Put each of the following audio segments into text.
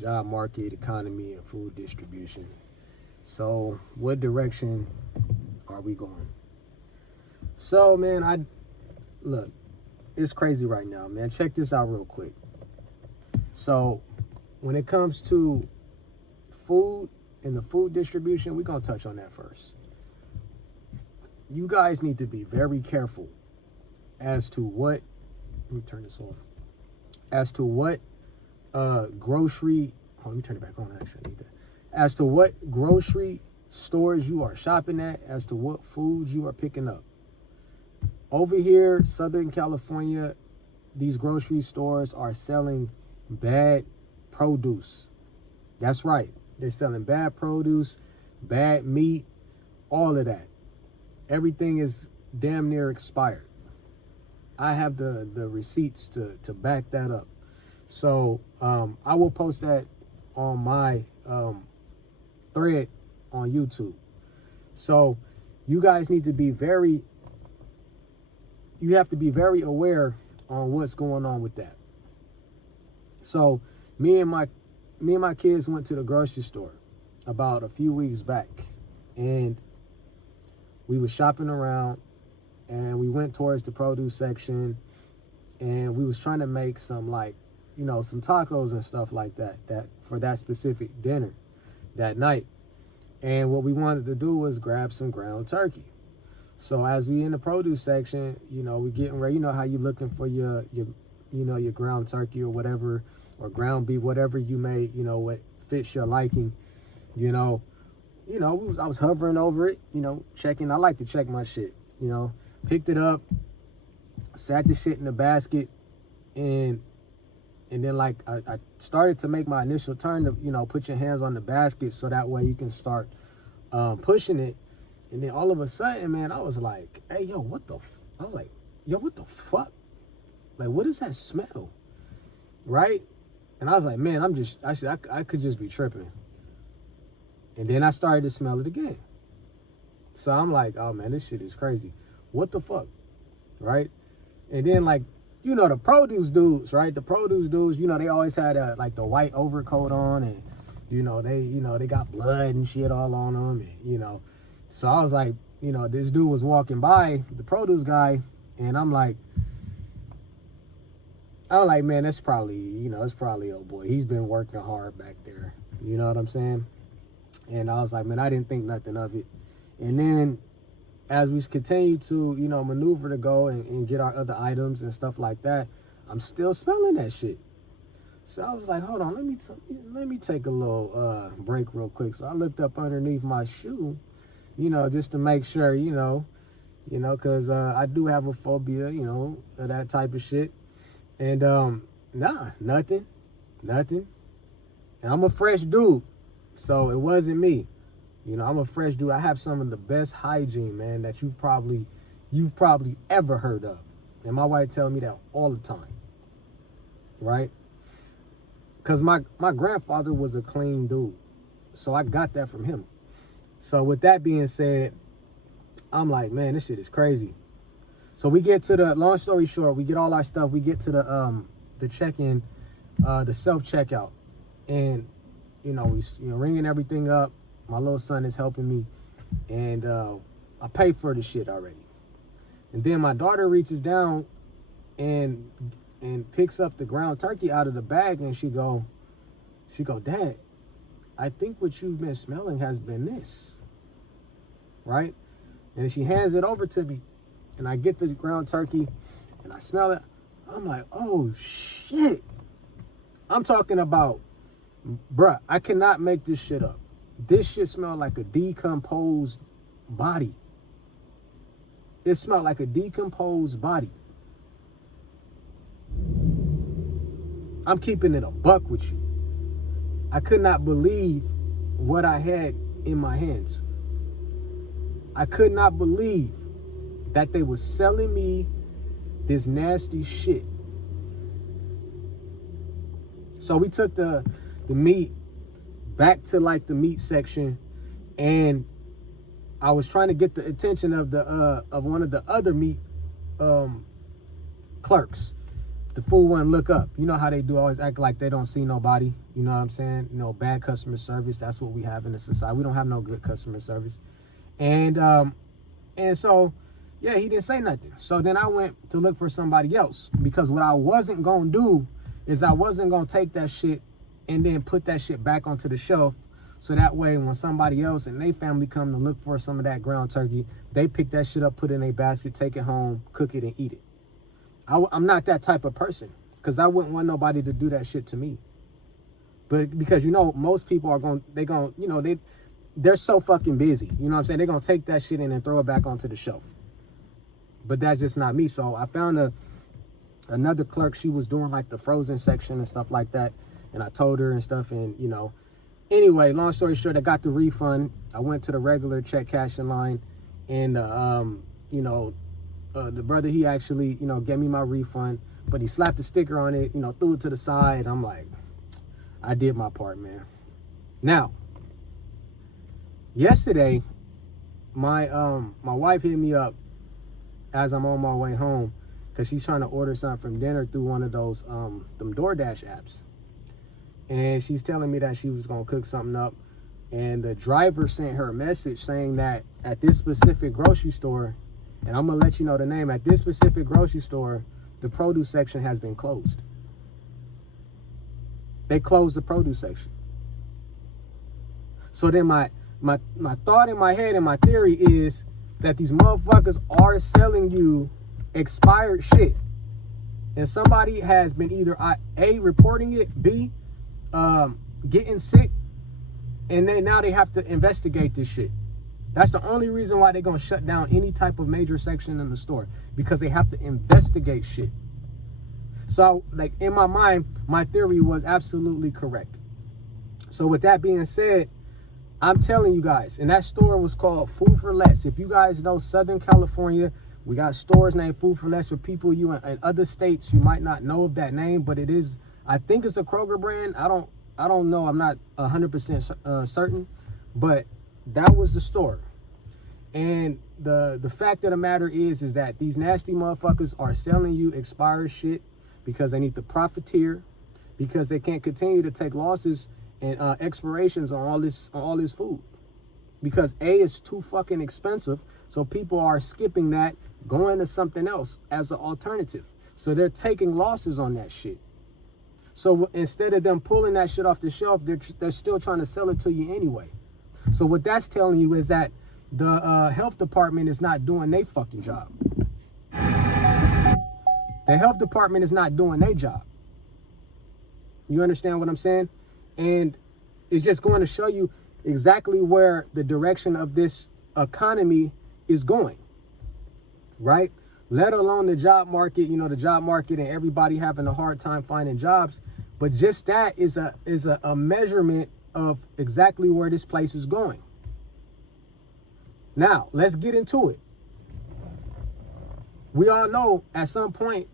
job market, economy, and food distribution. So what direction are we going? So, man, look, it's crazy right now, man. Check this out real quick. So when it comes to food and the food distribution, we're going to touch on that first. You guys need to be very careful as to what, let me turn this off, as to what grocery, let me turn it back on, actually I need that. As to what grocery stores you are shopping at, as to what foods you are picking up. Over here, Southern California, these grocery stores are selling bad produce. That's right. They're selling bad produce, bad meat, all of that. Everything is damn near expired. I have the receipts to back that up. So I will post that on my thread on YouTube. So you guys need to be you have to be very aware on what's going on with that. So me and my kids went to the grocery store about a few weeks back, and we were shopping around, and we went towards the produce section, and we was trying to make some, like, you know, some tacos and stuff like that for that specific dinner that night. And what we wanted to do was grab some ground turkey. So as we in the produce section, you know, we getting ready, you know how you looking for your ground turkey or whatever, or ground beef, whatever you may, you know, what fits your liking, I was hovering over it, checking. I like to check my shit, picked it up, sat the shit in the basket, and then like I started to make my initial turn to, put your hands on the basket so that way you can start pushing it. And then all of a sudden, man, I was like, hey, yo, what the fuck? Like, what is that smell? Right? And I was like, man, I could just be tripping. And then I started to smell it again. So I'm like, oh man, this shit is crazy. What the fuck? Right? And then, like, the produce dudes, right? The produce dudes, they always had like the white overcoat on, and they got blood and shit all on them, and so I was like, this dude was walking by, the produce guy, and I'm like, man, it's probably old boy. He's been working hard back there. You know what I'm saying? And I was like, man, I didn't think nothing of it. And then as we continue to, maneuver to go and get our other items and stuff like that, I'm still smelling that shit. So I was like, hold on, let me take a little break real quick. So I looked up underneath my shoe, just to make sure, because I do have a phobia, of that type of shit. And nothing. And I'm a fresh dude, so it wasn't me. I'm a fresh dude. I have some of the best hygiene, man, that you've probably ever heard of. And my wife tells me that all the time, right? Because my grandfather was a clean dude, so I got that from him. So with that being said, I'm like, man, this shit is crazy. So we get to the, long story short, we get all our stuff. We get to the check-in, the self-checkout, and we ringing everything up. My little son is helping me, and I pay for the shit already. And then my daughter reaches down and picks up the ground turkey out of the bag, and she go, Dad, I think what you've been smelling has been this, right? And she hands it over to me, and I get the ground turkey, and I smell it. I'm like, oh shit. I'm talking about, bruh, I cannot make this shit up. This shit smelled like a decomposed body. It smelled like a decomposed body. I'm keeping it a buck with you. I could not believe what I had in my hands. I could not believe that they were selling me this nasty shit. So we took the meat back to like the meat section, and I was trying to get the attention of one of the other meat clerks, the fool wouldn't look up. You know how they do, always act like they don't see nobody. You know what I'm saying? You know, bad customer service. That's what we have in the society. We don't have no good customer service. And so, yeah, he didn't say nothing. So then I went to look for somebody else, because what I wasn't going to do is I wasn't going to take that shit and then put that shit back onto the shelf. So that way, when somebody else and their family come to look for some of that ground turkey, they pick that shit up, put it in a basket, take it home, cook it, and eat it. I'm not that type of person, because I wouldn't want nobody to do that shit to me. But because, you know, most people are they're so fucking busy. You know what I'm saying? They're going to take that shit and then throw it back onto the shelf. But that's just not me. So I found another clerk. She was doing like the frozen section and stuff like that. And I told her and stuff. And, you know, anyway, long story short, I got the refund. I went to the regular check cashing line. And, the brother, he actually, you know, gave me my refund. But he slapped a sticker on it, you know, threw it to the side. I'm like, I did my part, man. Now, yesterday, my wife hit me up as I'm on my way home, because she's trying to order something from dinner through one of those them DoorDash apps. And she's telling me that she was going to cook something up. And the driver sent her a message saying that at this specific grocery store, and I'm going to let you know the name, at this specific grocery store, the produce section has been closed. They closed the produce section. So then my thought in my head and my theory is that these motherfuckers are selling you expired shit. And somebody has been either A, reporting it, B, getting sick, and now they have to investigate this shit. That's the only reason why they're going to shut down any type of major section in the store, because they have to investigate shit. So, like, in my mind, my theory was absolutely correct. So with that being said, I'm telling you guys, and that store was called Food for Less. If you guys know Southern California, we got stores named Food for Less. For people you in other states, you might not know of that name, but it is, I think it's a Kroger brand. I don't know. I'm not 100% certain, but that was the store. And the fact of the matter is that these nasty motherfuckers are selling you expired shit because they need to profiteer, because they can't continue to take losses and expirations on all this food, because A, is too fucking expensive. So people are skipping that, going to something else as an alternative. So they're taking losses on that shit. So instead of them pulling that shit off the shelf, they're still trying to sell it to you anyway. So what that's telling you is that the health department is not doing their fucking job. The health department is not doing their job. You understand what I'm saying? And it's just going to show you exactly where the direction of this economy is going, right? Let alone the job market, you know, the job market and everybody having a hard time finding jobs. But just that is a measurement of exactly where this place is going. Now, let's get into it. We all know at some point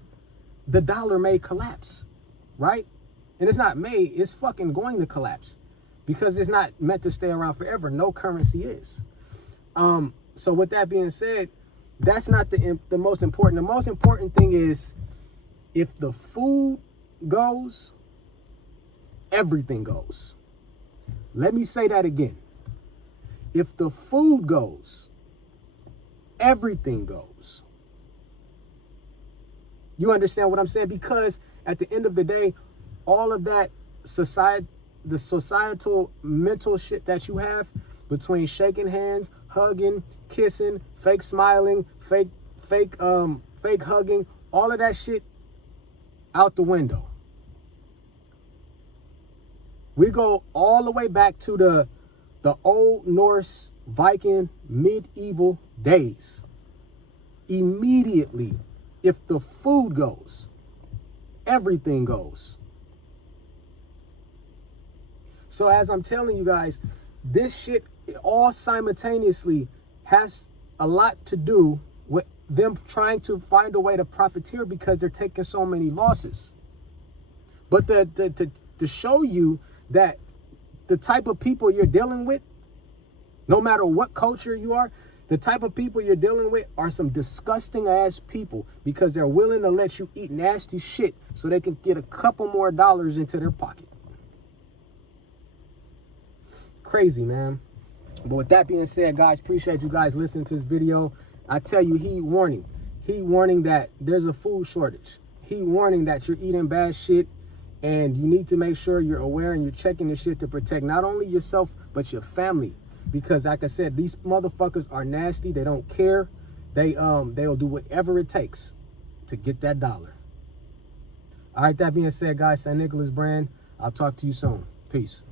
the dollar may collapse, right? And it's not may, it's fucking going to collapse, because it's not meant to stay around forever. No currency is. So with that being said, that's not the most important. The most important thing is, if the food goes, everything goes. Let me say that again. If the food goes, everything goes. You understand what I'm saying? Because at the end of the day, all of that the societal mental shit that you have between shaking hands, hugging, kissing, fake smiling, fake hugging, all of that shit out the window. We go all the way back to the old Norse, Viking, medieval days. Immediately, if the food goes, everything goes. So as I'm telling you guys, this shit all simultaneously has a lot to do with them trying to find a way to profiteer, because they're taking so many losses. But to show you that the type of people you're dealing with, no matter what culture you are, The type of people you're dealing with are some disgusting ass people, because they're willing to let you eat nasty shit so they can get a couple more dollars into their pocket. Crazy, man. But with that being said, guys, appreciate you guys listening to this video. I tell you, heed warning that there's a food shortage. Heed warning that you're eating bad shit, and you need to make sure you're aware and you're checking the shit to protect not only yourself, but your family. Because like I said, these motherfuckers are nasty. They don't care. They'll do whatever it takes to get that dollar. All right, that being said, guys, St. Nicholas brand, I'll talk to you soon. Peace.